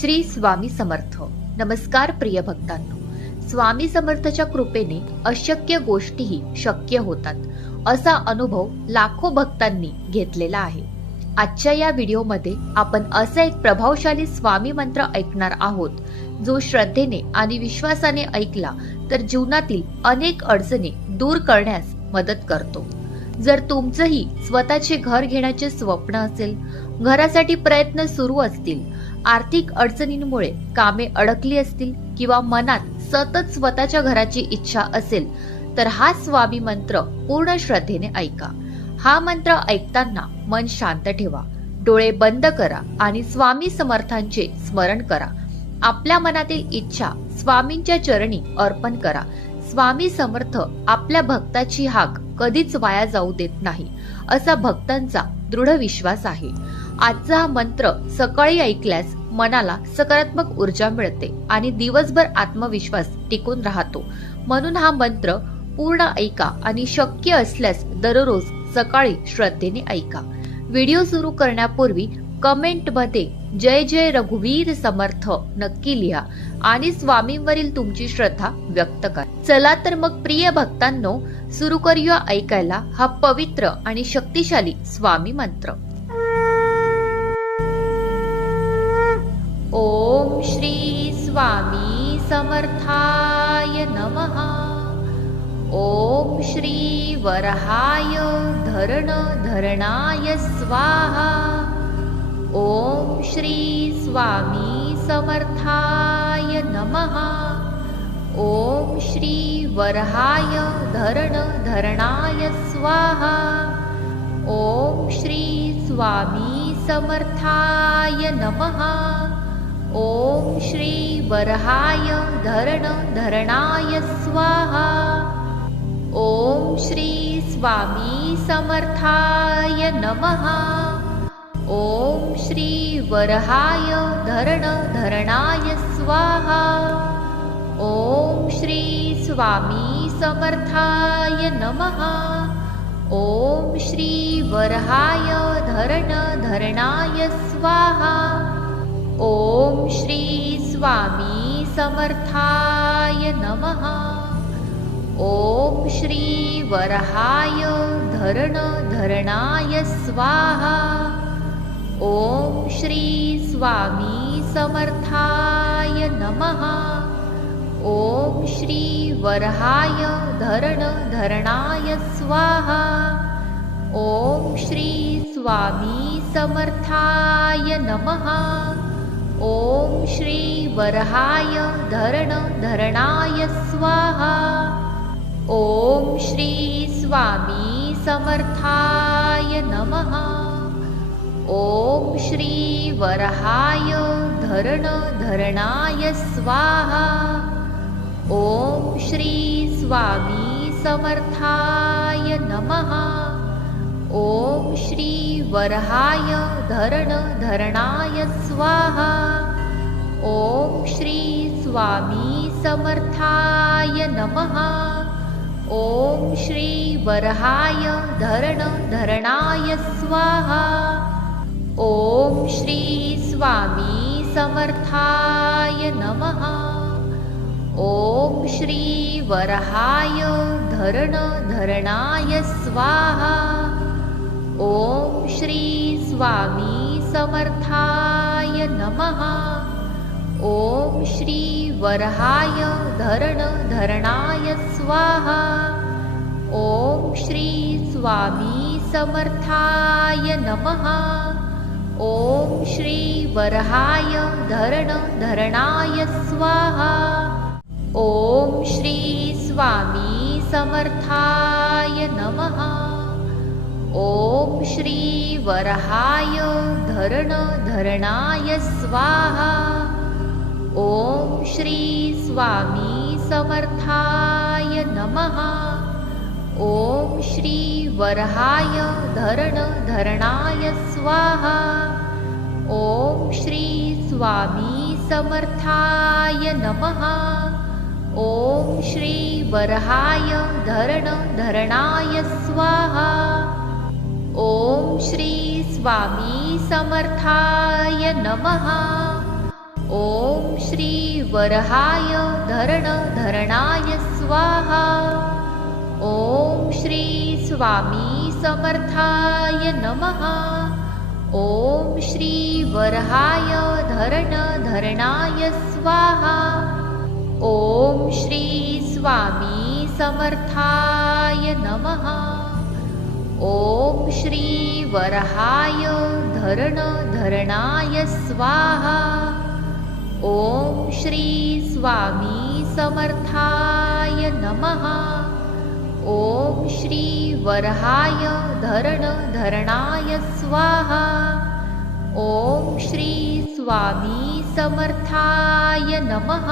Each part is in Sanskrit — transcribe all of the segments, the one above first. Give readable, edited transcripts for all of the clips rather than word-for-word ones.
श्री स्वामी समर्थ. नमस्कार प्रिय भक्तांनो. स्वामी समर्थच्या कृपेने अशक्य गोष्टीही शक्य होतात असा अनुभव लाखो भक्तांनी घेतलेला आहे. आजच्या या व्हिडिओमध्ये आपण असा एक प्रभावशाली स्वामी मंत्र ऐकणार आहोत जो श्रद्धेने आणि विश्वासाने ऐकला तर जीवनातील अनेक अडचणी दूर करण्यास मदत करतो. जर तुमचंही स्वतःचे घर घेण्याचे स्वप्न असेल, घरासाठी प्रयत्न सुरू असतील, आर्थिक अडचणींमुळे कामे अडकली असतील किंवा मनात सतत स्वतःच्या घराची इच्छा असेल तर हा स्वामी मंत्र पूर्ण श्रद्धेने ऐका. हा मंत्र ऐकताना मन शांत ठेवा, डोळे बंद करा आणि स्वामी समर्थांचे स्मरण करा. आपल्या मनातील इच्छा स्वामींच्या चरणी अर्पण करा. स्वामी समर्थ आपल्या भक्ताची हाक कधीच वाया जाऊ देत नाही असा भक्तांचा दृढ विश्वास आहे. आजचा हा मंत्र सकाळी ऐकल्यास मनाला सकारात्मक ऊर्जा मिळते आणि दिवसभर आत्मविश्वास टिकून राहतो. म्हणून हा मंत्र पूर्ण ऐका आणि शक्य असल्यास दररोज सकाळी श्रद्धेने ऐका. व्हिडिओ सुरू करण्यापूर्वी कमेंटमध्ये जय जय रघुवीर समर्थ नक्की लिहा आणि स्वामींवरील तुमची श्रद्धा व्यक्त करा. चला तर मग प्रिय भक्तांनो, सुरू करूया ऐकायला हा पवित्र आणि शक्तिशाली स्वामी मंत्र. ओम श्री स्वामी समर्थाय नमः. ओम श्री वरहाय धरण धरणाय स्वाहा. ओम श्री स्वामी समर्थाय नमः. ओम श्री वरहाय धरण धरणाय स्वाहा. ओम श्री स्वामी समर्थाय नमः. ओम श्री वरहाय धरण धरणाय स्वाहा. ओम श्री स्वामी समर्थाय नमः. ओम श्री वरहाय धरण धरणाय स्वाहा. ओम श्री स्वामी समर्थाय नमः. ओम श्री वरहाय धरण धरणाय स्वाहा. ओम श्री स्वामी समर्थाय नमः. ओम श्री वरहाय धरण धरणाय स्वाहा. ओम श्री स्वामी समर्थाय नमः. ओम श्री वरहाय धरण धरणाय स्वाहा. ओम श्री स्वामी समर्थाय नमः. ओम श्री वरहाय धरण धरणाय स्वाहा. ओम श्री स्वामी समर्थाय नमः. ओम श्री वरहाय धरण धरणाय स्वाहा. ओम श्री स्वामी समर्थाय नमः. ओम श्री वरहाय धरण धरणाय स्वाहा. ओम श्री स्वामी समर्थाय नमः. ओम श्री वरहाय धरण धरणाय स्वाहा. ओम श्री स्वामी समर्थाय नमः. ओम श्री वरहाय धरण धरणाय स्वाहा. ओम श्री स्वामी समर्थाय नमः. ओम श्री वरहाय धरण धरणाय स्वाहा. ओम श्री स्वामी समर्थाय नमः. ओम श्री वरहाय धरण धरणाय स्वाहा. ओम श्री स्वामी समर्थाय नमः. ओम श्री वरहाय धरण धरणाय स्वाहा. ओम श्री स्वामी समर्थाय नमः. ओम श्री वरहाय धरण धरणाय स्वाहा. ओम श्री स्वामी समर्थाय नमः. ओम श्री वरहाय धरण धरणाय स्वाहा. ओम श्री स्वामी समर्थाय नमः. ओम श्री वरहाय धरणाय स्वाहा। ओम श्री स्वामी समर्थाय नमः। ओम श्री वरहाय धरणाय स्वाहा। ओम श्री स्वामी समर्थाय नमः। ओम श्री वरहाय धरणाय स्वाहा। ओम श्री स्वामी समर्थाय नमः। ओम श्री वरहाय धरणाय स्वाहा। ओम श्री स्वामी समर्थाय नमः।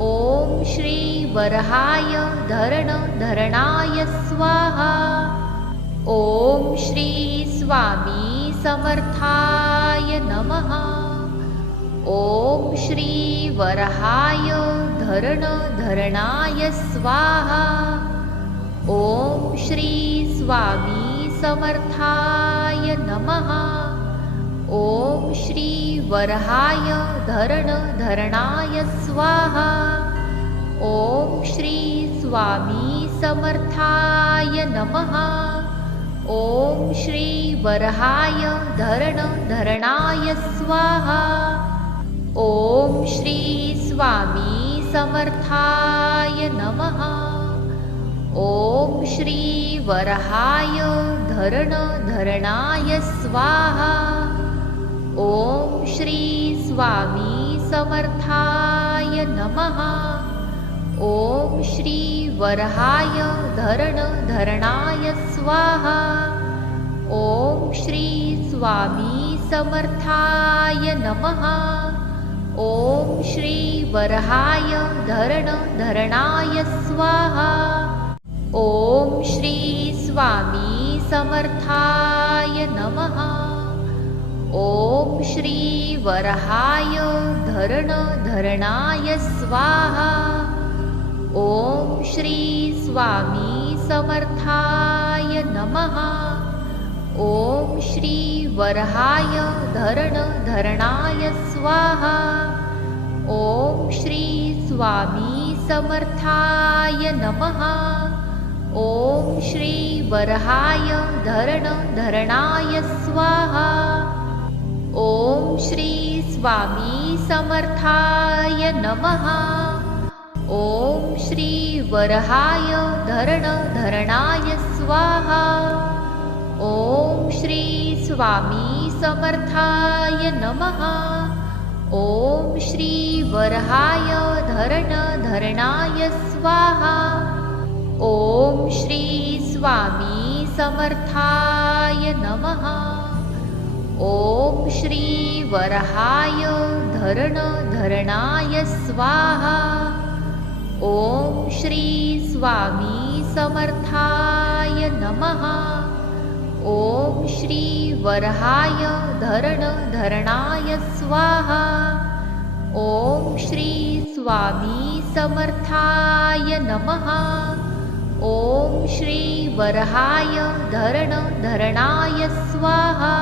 ओम श्री वरहाय धरणाय स्वाहा। ओम श्री स्वामी समर्थाय नमः। ओम श्री वरहाय धरणाय स्वाहा। ओम श्री स्वामी समर्थाय नमः। ओम श्री वरहाय धरणाय स्वाहा। ओम श्री स्वामी समर्थाय नमः। ओम श्री वरहाय धरणाय स्वाहा। ओम श्री स्वामी समर्थाय नमः। ओम श्री वरहाय धरणाय स्वाहा। ओम श्री स्वामी समर्थाय नमः। ओम श्री वरहाय धरणाय स्वाहा। ओम श्री स्वामी समर्थाय नमः। ओम श्री वरहाय धरणाय स्वाहा। ओम श्री स्वामी समर्थाय नमः। ओम श्री वरहाय धरणाय स्वाहा। ओम श्री स्वामी समर्थाय नमः। ओम श्री वरहाय धरणाय स्वाहा। ओम श्री स्वामी समर्थाय नमः। ओम श्री वरहाय धरणाय स्वाहा। ओम श्री स्वामी समर्थाय नमः। ओम श्री वरहाय धरणाय स्वाहा। ओम श्री स्वामी समर्थाय नमः। ओम श्री वरहाय धरणाय स्वाहा। ओम श्री स्वामी समर्थाय नमः। ओम श्री वरहाय धरणाय स्वाहा। ओम श्री स्वामी समर्थाय नमः। ओम श्री वरहाय धरणाय स्वाहा। ओम श्री स्वामी समर्थाय नमः। ओम श्री वरहाय धरणाय स्वाहा।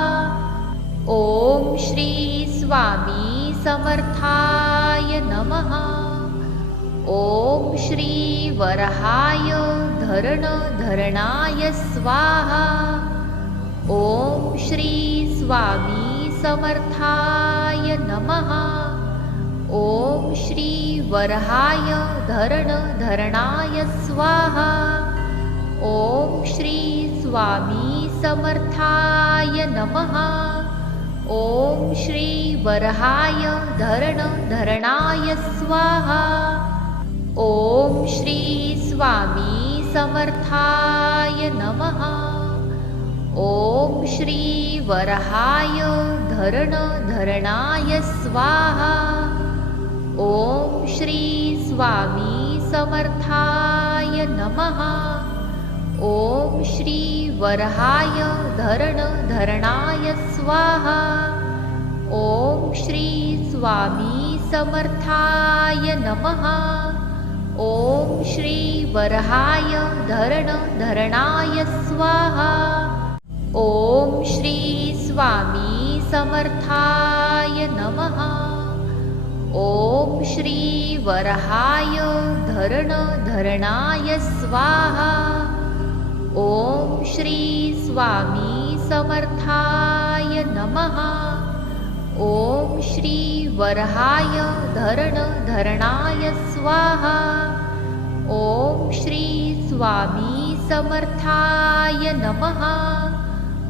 ओम श्री स्वामी समर्थाय नमः। ओम श्री वरहाय धरणाय स्वाहा। ओम श्री स्वामी समर्थाय नमः। ओम श्री वरहाय धरणाय स्वाहा। ओम श्री स्वामी समर्थाय नमः। ओम श्री वरहाय धरणाय स्वाहा। ओम श्री स्वामी समर्थाय नमः। ओम श्री वरहाय धरणाय स्वाहा। ओम श्री स्वामी समर्थाय नमः। ओम श्री वरहाय धरणाय स्वाहा। ओम श्री स्वामी समर्थाय नमः। ओम श्री वरहाय धरणाय स्वाहा। ओम श्री स्वामी समर्थाय नमः। ओम श्री वरहाय धरण धरणाय स्वाहा। ओम श्री स्वामी समर्थाय नमः। ओम श्री वरहाय धरण धरणाय स्वाहा। ओम श्री स्वामी समर्थाय नमः।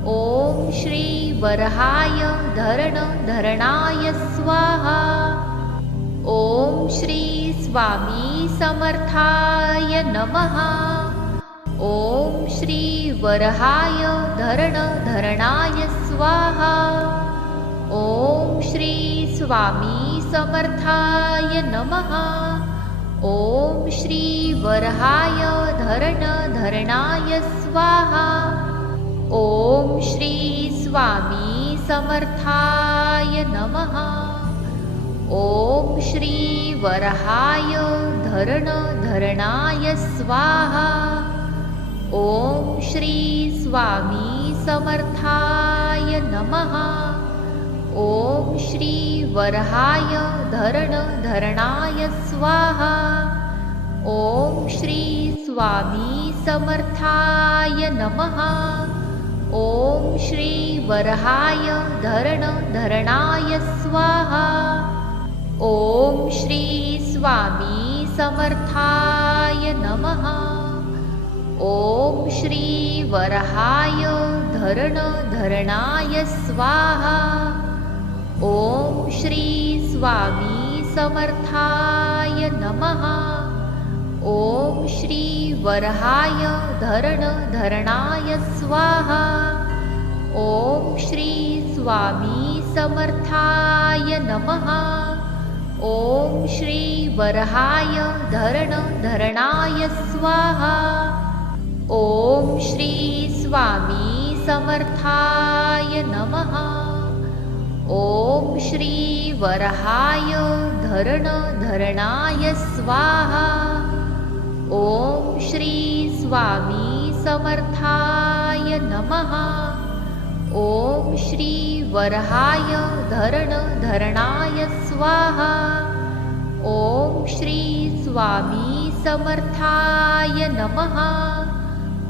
ओम श्री वरहाय धरण धरणाय स्वाहा। ओम श्री स्वामी समर्थाय नमः। ओम श्री वरहाय धरण धरणाय स्वाहा। ओम श्री स्वामी समर्थाय नमः। ओम श्री वरहाय धरण धरणाय स्वाहा। ओम श्री स्वामी समर्थाय नमः। ओम श्री वरहाय धरण धरणाय स्वाहा। ओम श्री स्वामी समर्थाय नमः। ओम श्री वरहाय धरण धरणाय स्वाहा। ओम श्री स्वामी समर्थाय नमः। ओम श्री वरहाय धरण धरणाय स्वाहा। ओम श्री स्वामी समर्थाय नमः। ओम श्री वरहाय धरण धरणाय स्वाहा। ओम श्री स्वामी समर्थाय नमः। ओम श्री वरहाय धरण धरणाय स्वाहा। ओम श्री स्वामी समर्थाय नमः। ओम श्री वरहाय धरण धरणाय स्वाहा। ओम श्री स्वामी समर्थाय नमः। ओम श्री वरहाय धरण धरणाय स्वाहा। ओम श्री स्वामी समर्थाय नमः। ओम श्री वरहाय धरण धरणाय स्वाहा। ओम श्री स्वामी समर्थाय नमः।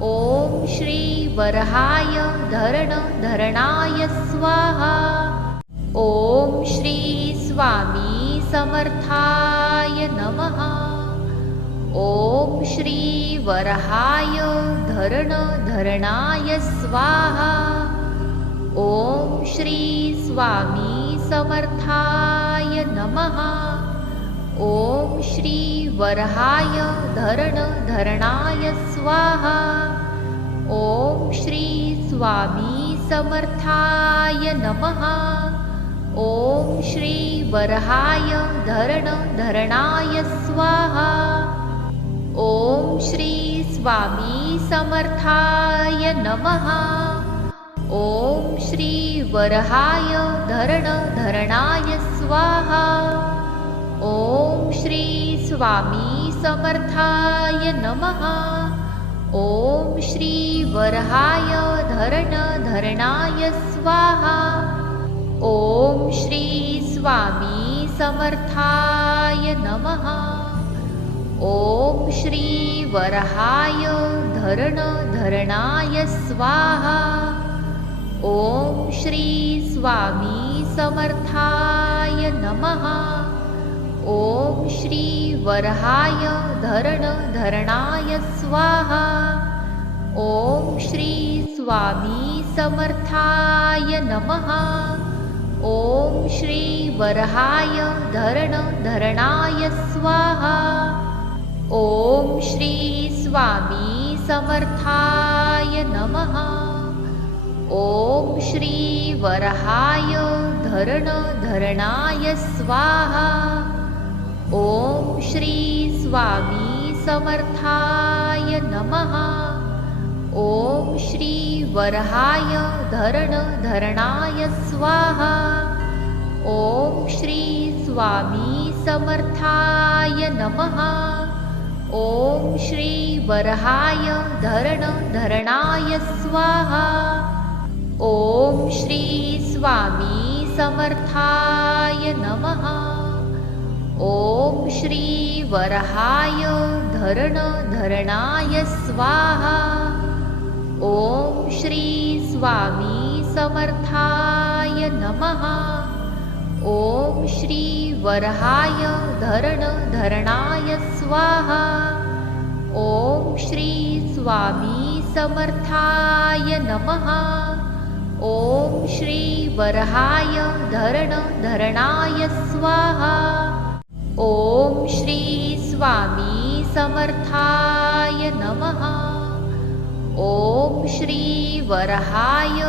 ओम श्री वरहाय धरण धरणाय स्वाहा। ओम श्री स्वामी समर्थाय नमः। ओम श्री वरहाय धरण धरणाय स्वाहा। ओम श्री स्वामी समर्थाय नमः। ओम श्री वरहाय धरण धरणाय स्वाहा। ओम श्री स्वामी समर्थाय नमः। ओम श्री वरहाय धरण धरणाय स्वाहा। ओम श्री स्वामी समर्थाय नमः। ओम श्री वरहाय धरण धरणाय स्वाहा। ओम श्री स्वामी समर्थाय नमः। ओम श्री वरहाय धरण धरणाय स्वाहा। ओम श्री स्वामी समर्थाय नमः। ओम श्री वरहाय धरण धरणाय स्वाहा। ओम श्री स्वामी समर्थाय नमः। ओम श्री वरहाय धरण धरणाय स्वाहा। ओम श्री स्वामी समर्थाय नमः। ओम श्री वरहाय धरण धरणाय स्वाहा। ओम श्री स्वामी समर्थाय नमः। ओम श्री वरहाय धरण धरणाय स्वाहा। ओम श्री स्वामी समर्थाय नमः। ओम श्री वरहाय धरण धरणाय स्वाहा। ओम श्री स्वामी समर्थाय नमः। ओम श्री वरहाय धरण धरणाय स्वाहा। ओम श्री स्वामी समर्थाय नमः। ओम श्री वरहाय धरण धरणाय स्वाहा। ओम श्री स्वामी समर्थाय नमः। ओम श्री वरहाय धरण धरणाय स्वाहा। ओम श्री स्वामी समर्थाय नमः। ओम श्री वरहाय धरण धरणाय स्वाहा। ओम श्री स्वामी समर्थाय नमः। ओम श्री वरहाय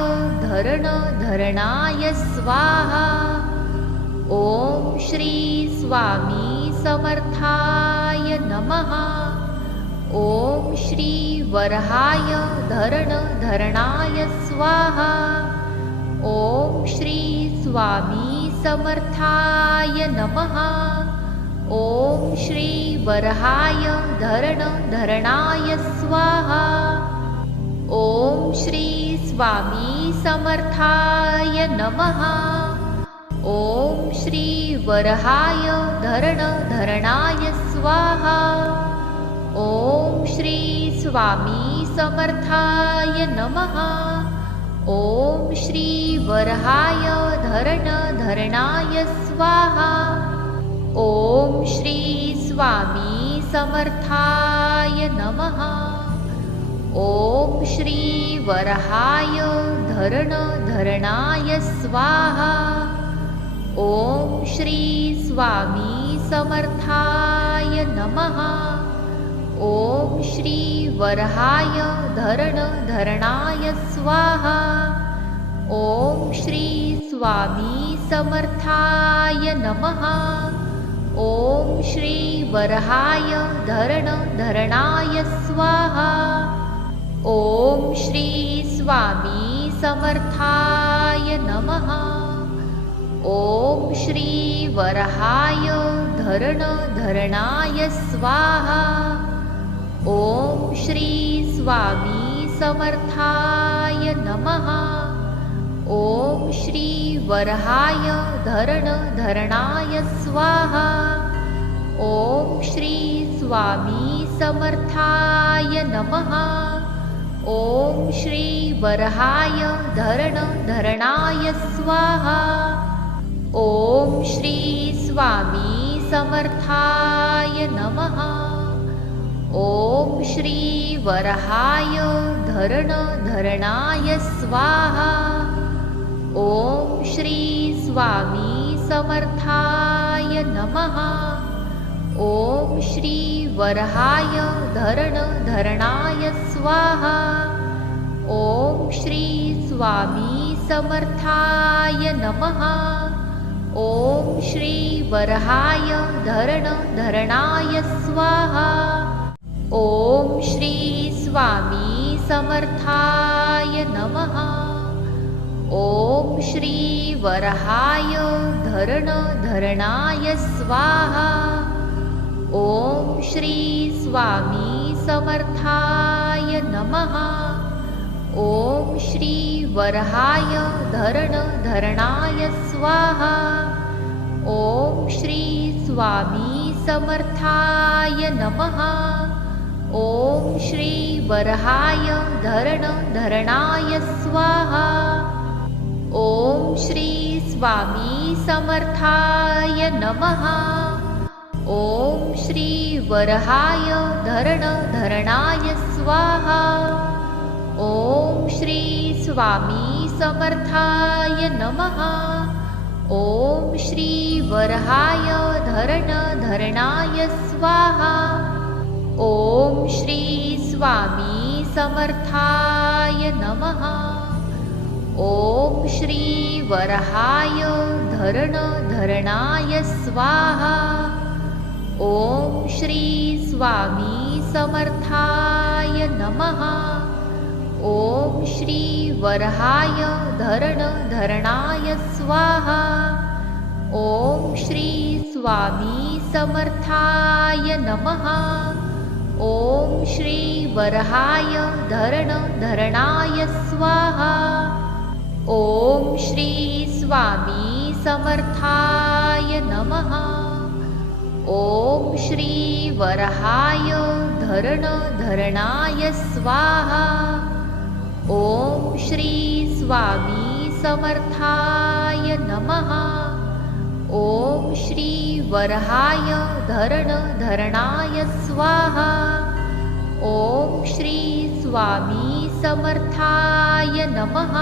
धरण धरणाय स्वाहा। ओम श्री स्वामी समर्थाय नमः। ओम श्री वरहाय धरण धरणाय स्वाहा। ओम श्री स्वामी समर्थाय नमः। ओम श्री वरहाय धरण धरणाय स्वाहा। ओम श्री स्वामी समर्थाय नमः। ओम श्री वरहाय धरण धरणाय स्वाहा। ओम श्री स्वामी समर्थाय नमः। ओम श्री वरहाय धरण धरणाय स्वाहा। ओम श्री स्वामी समर्थाय नमः। ओम श्री वरहाय धरण धरणाय स्वाहा। ओम श्री स्वामी समर्थाय नमः। ओम श्री वरहाय धरण धरणाय स्वाहा। ओम श्री स्वामी समर्थाय नमः। ओम श्री वरहाय धरण धरणाय स्वाहा। ओम श्री स्वामी समर्थाय नमः। ओम श्री वरहाय धरण धरणाय स्वाहा। ओम श्री स्वामी समर्थाय नमः। ओम श्री वरहाय धरण धरणाय स्वाहा। ओम श्री स्वामी समर्थाय नमः। ओम श्री वरहाय धरण धरणाय स्वाहा। ओम श्री स्वामी समर्थाय नमः। ओम श्री वरहाय धरण धरणाय स्वाहा। ओम श्री स्वामी समर्थाय नमः। ओम श्री वरहाय धरण धरणाय स्वाहा। ओम श्री स्वामी समर्थाय नमः। ओम श्री वरहाय धरण धरणाय स्वाहा। ओम श्री स्वामी समर्थाय नमः। ओम श्री वरहाय धरण धरणाय स्वाहा। ओम श्री स्वामी समर्थाय नमः। ओम श्री वरहाय धरण धरणाय स्वाहा। ओम श्री स्वामी समर्थाय नमः। ओम श्री वरहाय धरण धरणाय स्वाहा। ओम श्री स्वामी समर्थाय नमः। ओम श्री वरहाय धरण धरणाय स्वाहा। ओम श्री स्वामी समर्थाय नमः। ओम श्री वरहाय धरण धरणाय स्वाहा। ओम श्री स्वामी समर्थाय नमः। ओम श्री वरहाय धरण धरणाय स्वाहा। ओम श्री स्वामी समर्थाय नमः। ओम श्री वरहाय धरण धरणाय स्वाहा। ओम श्री स्वामी समर्थाय नमः। ओम श्री वरहाय धरण धरणाय स्वाहा। ओम श्री स्वामी समर्थाय नमः। ओम श्री वरहाय धरण धरणाय स्वाहा. ओम श्री स्वामी समर्थाय नमः. ओम श्री वरहाय धरण धरणाय स्वाहा. ओम श्री स्वामी समर्थाय नमः.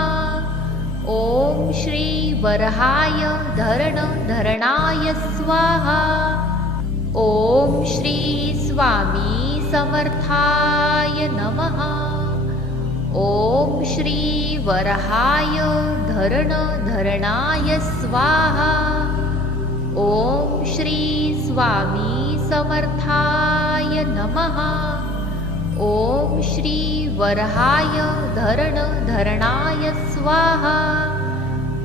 ओम श्री वरहाय धरण धरणाय स्वाहा. ओम श्री स्वामी समर्थाय नमः. ओम श्री वरहाय धरण धरणाय स्वाहा. ओम श्री स्वामी समर्थाय नमः. ओम श्री वरहाय धरण धरणाय स्वाहा.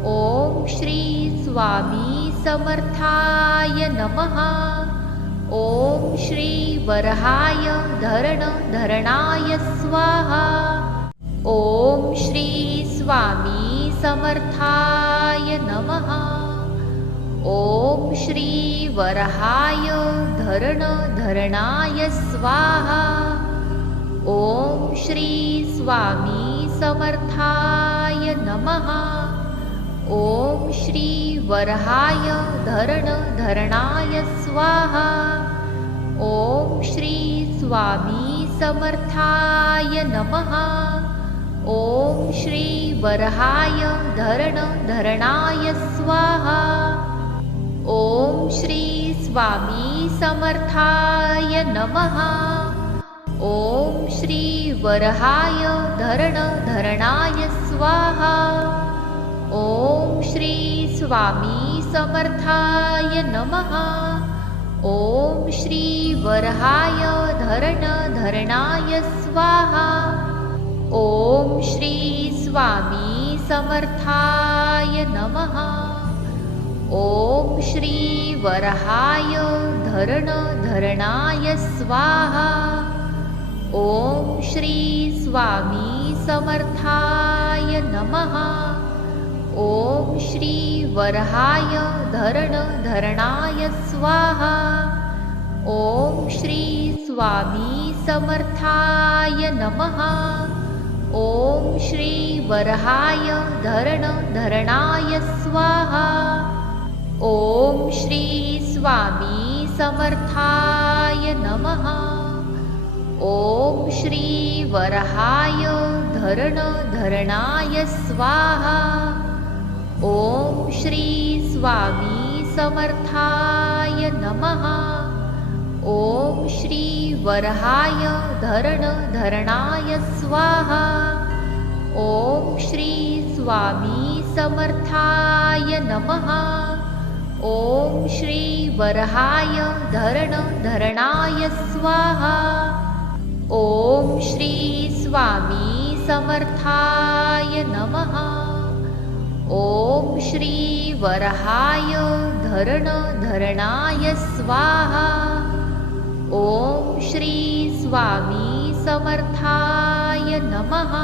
ओम श्री स्वामी समर्थाय नमः. ओम श्री वरहाय धरण धरणाय स्वाहा. ओम श्री स्वामी समर्थाय नमः. ओम श्री वरहाय धरण धरणाय स्वाहा. ओम श्री स्वामी समर्थाय नमः. ओम श्री वरहाय धरण धरणाय स्वाहा. ओम श्री स्वामी समर्थाय नमः. ओम श्री वरहाय धरण धरणाय स्वाहा. ओम श्री स्वामी समर्थाय नमः. ओम श्री वरहाय धरण धरणाय स्वाहा. ओम श्री स्वामी समर्थाय नमः. ओम श्री वरहाय धरण धरणाय स्वाहा. ओम श्री स्वामी समर्थाय नमः. ओम श्री वरहाय धरण धरणाय स्वाहा. ओम श्री स्वामी समर्थाय नमः. ओम श्री वरहाय धरण धरणाय स्वाहा. ओम श्री स्वामी समर्थाय नमः. ओम श्री वरहाय धरण धरणाय स्वाहा. ओम श्री स्वामी समर्थाय नमः. ओम श्री वरहाय धरण धरणाय स्वाहा. ओम श्री स्वामी समर्थाय नमः. ओम श्री वरहाय धरण धरणाय स्वाहा. ओम श्री स्वामी समर्थाय नमः. ओम श्री वरहाय धरण धरणाय स्वाहा. ओम श्री स्वामी समर्थाय नमः. ओम श्री वरहाय धरण धरणाय स्वाहा. ओम श्री स्वामी समर्थाय नमः.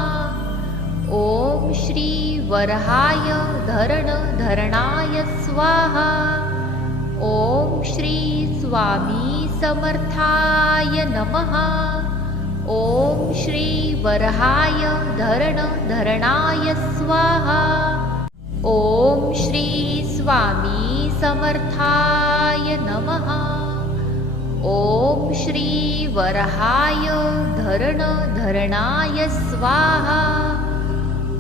ओम श्री वरहाय धरण धरणाय स्वाहा. ओम श्री स्वामी समर्थाय नमः. ओम श्री वरहाय धरण धरणाय स्वाहा. ओम श्री स्वामी समर्थाय नमः. ओम श्री वरहाय धरण धरणाय स्वाहा.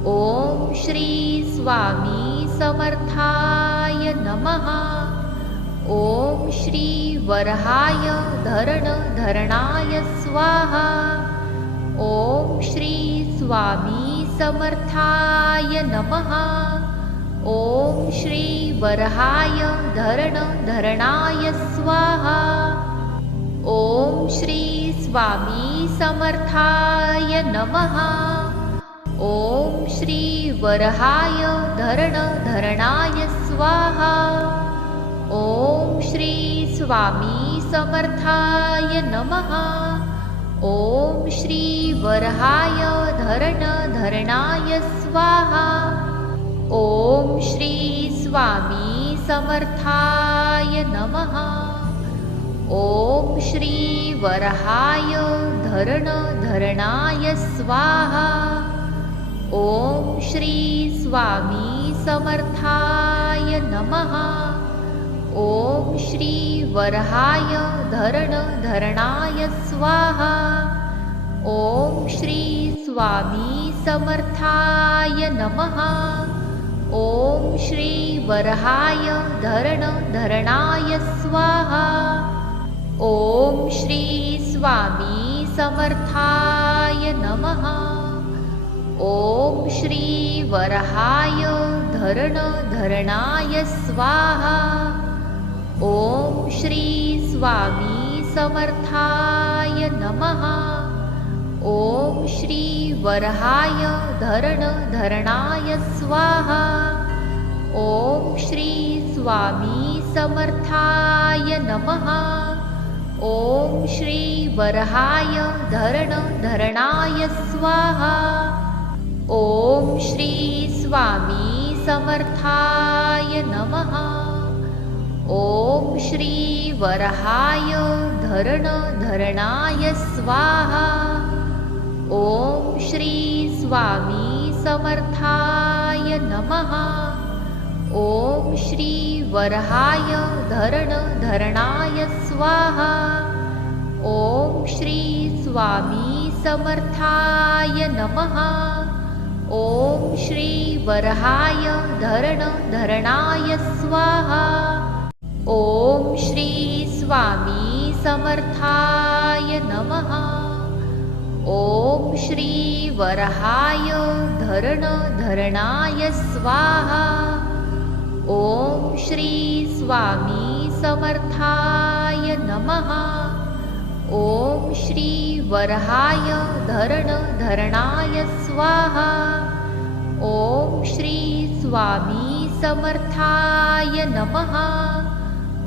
ओम श्री स्वामी समर्थाय नमः. ओम श्री वरहाय धरण धरणाय स्वाहा. ओम श्री स्वामी समर्थाय नमः. ओम श्री वरहाय धरण धरणाय स्वाहा. ओम श्री स्वामी समर्थाय नमः. ओम श्री वरहाय धरण धरणाय स्वाहा. ओम श्री स्वामी समर्थाय नमः. ओम श्री वरहाय धरण धरणाय स्वाहा. ओम श्री स्वामी समर्थाय नमः. ओम श्री वरहाय धरण धरणाय स्वाहा. ओम श्री स्वामी समर्थाय नमः. ओम श्री वरहाय धरण धरणाय स्वाहा. ओम श्री स्वामी समर्थाय नमः. ओम श्री वरहाय धरण धरणाय स्वाहा. ओम श्री स्वामी समर्थाय नमः. ओम श्री वरहाय धरण धरणाय स्वाहा. ओम श्री स्वामी समर्थाय नमः. ओम श्री वरहाय धरण धरणाय स्वाहा. ओम श्री स्वामी समर्थाय नमः. ओम श्री वरहाय धरण धरणाय स्वाहा. ओम श्री स्वामी समर्थाय नमः. ओम श्री वरहाय धरण धरणाय स्वाहा. ओम श्री स्वामी समर्थाय नमः. ओम श्री वरहाय धरण धरणाय स्वाहा. ओम श्री स्वामी समर्थाय नमः. ओम श्री वरहाय धरण धरणाय स्वाहा. ओम श्री स्वामी समर्थाय नमः. ओम श्री वरहाय धरण धरणाय स्वाहा. ओम श्री स्वामी समर्थाय नमः. ओम श्री वरहाय धरण धरणाय स्वाहा. ओम श्री स्वामी समर्थाय नमः.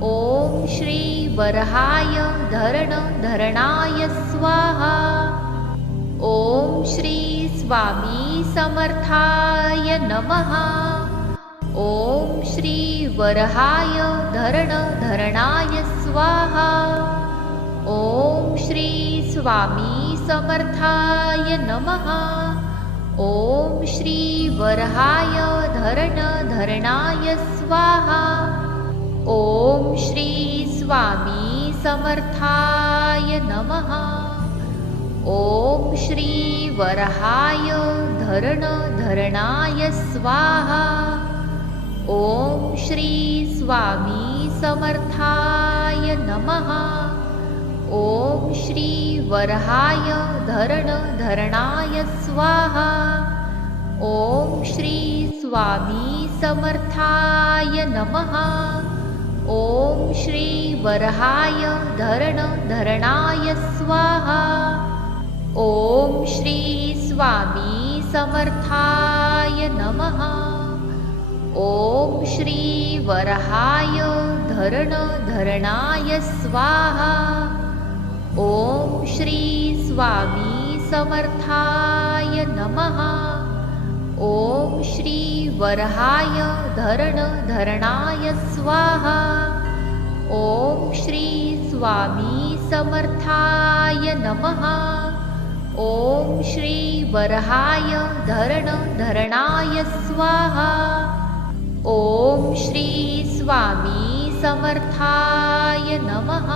ओम श्री वरहाय धरण धरणाय स्वाहा. ओम श्री स्वामी समर्थाय नमः. ओम श्री वरहाय धरण धरणाय स्वाहा. ओम श्री स्वामी समर्थाय नमः. ओम श्री वरहाय धरण धरणाय स्वाहा. ओम श्री स्वामी समर्थाय नमः. ओम श्री वरहाय धरण धरणाय स्वाहा. ओम श्री स्वामी समर्थाय नमः. ओम श्री वरहाय धरण धरणाय स्वाहा. ओम श्री स्वामी समर्थाय नमः. ओम श्री वरहाय धरण धरणाय स्वाहा. ओम श्री स्वामी समर्थाय नमः. ओम श्री वरहाय धरण धरणाय स्वाहा. ओम श्री स्वामी समर्थाय नमः. ओम श्री वरहाय धरण धरणाय स्वाहा. ओम श्री स्वामी समर्थाय नमः. ओम श्री वरहाय धरण धरणाय स्वाहा. ओम श्री स्वामी समर्थाय नमः.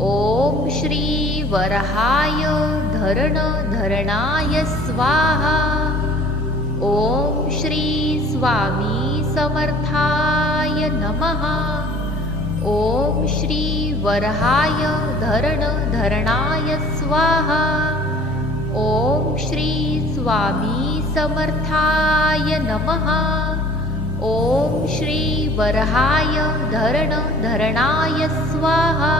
ओम श्री वरहाय धरण धरणाय स्वाहा. ओम श्री स्वामी समर्थाय नमः. ओम श्री वरहाय धरण धरणाय स्वाहा. ओम श्री स्वामी समर्थाय नमः. ओम श्री वरहाय धरण धरणाय स्वाहा.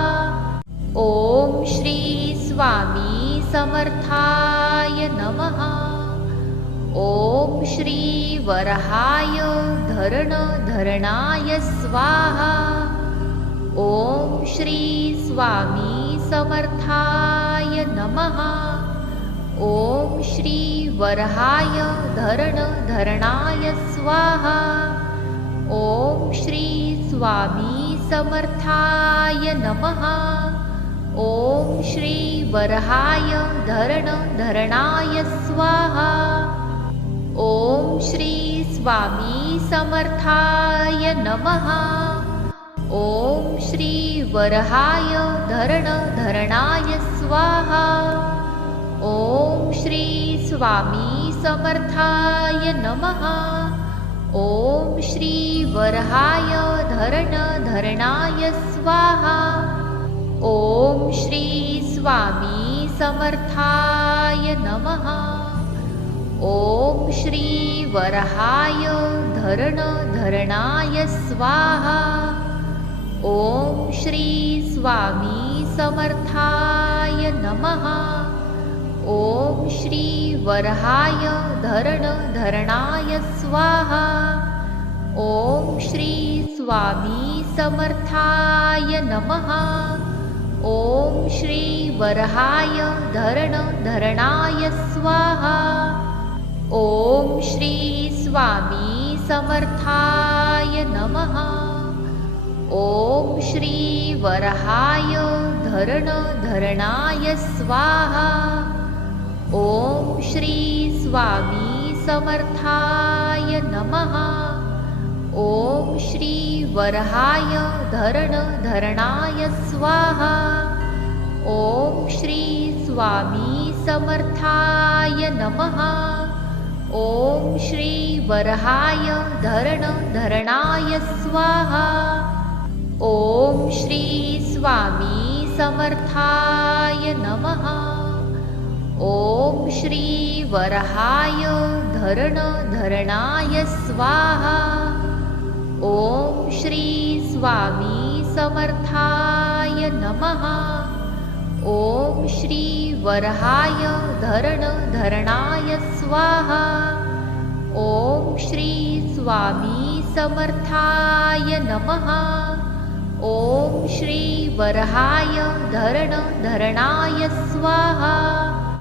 ओम श्री स्वामी समर्थाय नमः. ओम श्री वरहाय धरण धरणाय स्वाहा. ओम श्री स्वामी समर्थाय नमः. ओम श्री वरहाय धरण धरणाय स्वाहा. ओम श्री स्वामी समर्थाय नमः। ओम श्री वरहाय धरणाय स्वाहा। ओम श्री स्वामी समर्थाय नमः। ओम श्री वरहाय धरणाय स्वाहा। ओम श्री स्वामी समर्थाय नमः। ओम श्री वरहाय धरणाय स्वाहा। ओम श्री स्वामी समर्थाय नमः। ओम श्री वरहाय धरणाय स्वाहा। ओम श्री स्वामी समर्थाय नमः। ओम श्री वरहाय धरणाय स्वाहा। ओम श्री स्वामी समर्थाय नमः। ओम श्री वरहाय धरणाय स्वाहा। ओम श्री स्वामी समर्थाय नमः। ओम श्री वरहाय धरणाय स्वाहा। ओम श्री स्वामी समर्थाय नमः। ओम श्री वरहाय धरणाय स्वाहा। ओम श्री स्वामी समर्थाय नमः। ओम श्री वरहाय धरणाय स्वाहा। ओम श्री स्वामी समर्थाय नमः। ओम श्री वरहाय धरणाय स्वाहा। ओम श्री स्वामी समर्थाय नमः। ओम श्री वरहाय धरणाय स्वाहा। ओम श्री स्वामी समर्थाय नमः। ओम श्री वरहाय धरणाय स्वाहा।